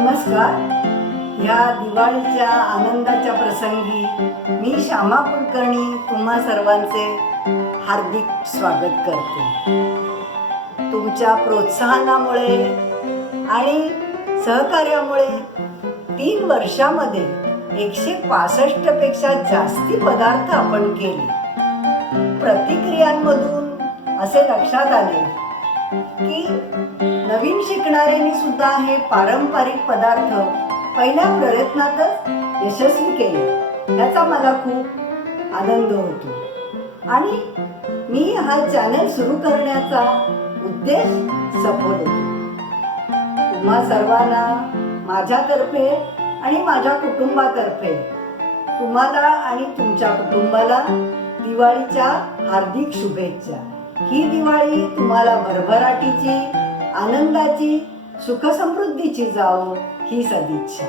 नमस्कार. ह्या दिवाळीच्या आनंदाच्या प्रसंगी मी श्यामा कुलकर्णी तुम्हा सर्वांचे हार्दिक स्वागत करते. तुमच्या प्रोत्साहनामुळे आणि सहकार्यामुळे 3 वर्षामध्ये 165 पेक्षा जास्ती पदार्थ आपण केले. प्रतिक्रियांमधून असे लक्षात आले की नवीन शिकणाऱ्यांनी सुद्धा हे पारंपरिक पदार्थ पहिल्या प्रयत्नातच यशस्वी केले. याचा मला खूप आनंद होतो आणि मी हा चॅनल सुरू करण्याचा उद्देश सफल होतो. तुम्हा सर्वांना माझ्यातर्फे आणि माझ्या कुटुंबातर्फे तुम्हाला आणि तुमच्या कुटुंबाला दिवाळीच्या हार्दिक शुभेच्छा. ही दिवाळी तुम्हाला भरभराटीची, आनंदाची, सुखसमृद्धीची जावो ही सदिच्छा.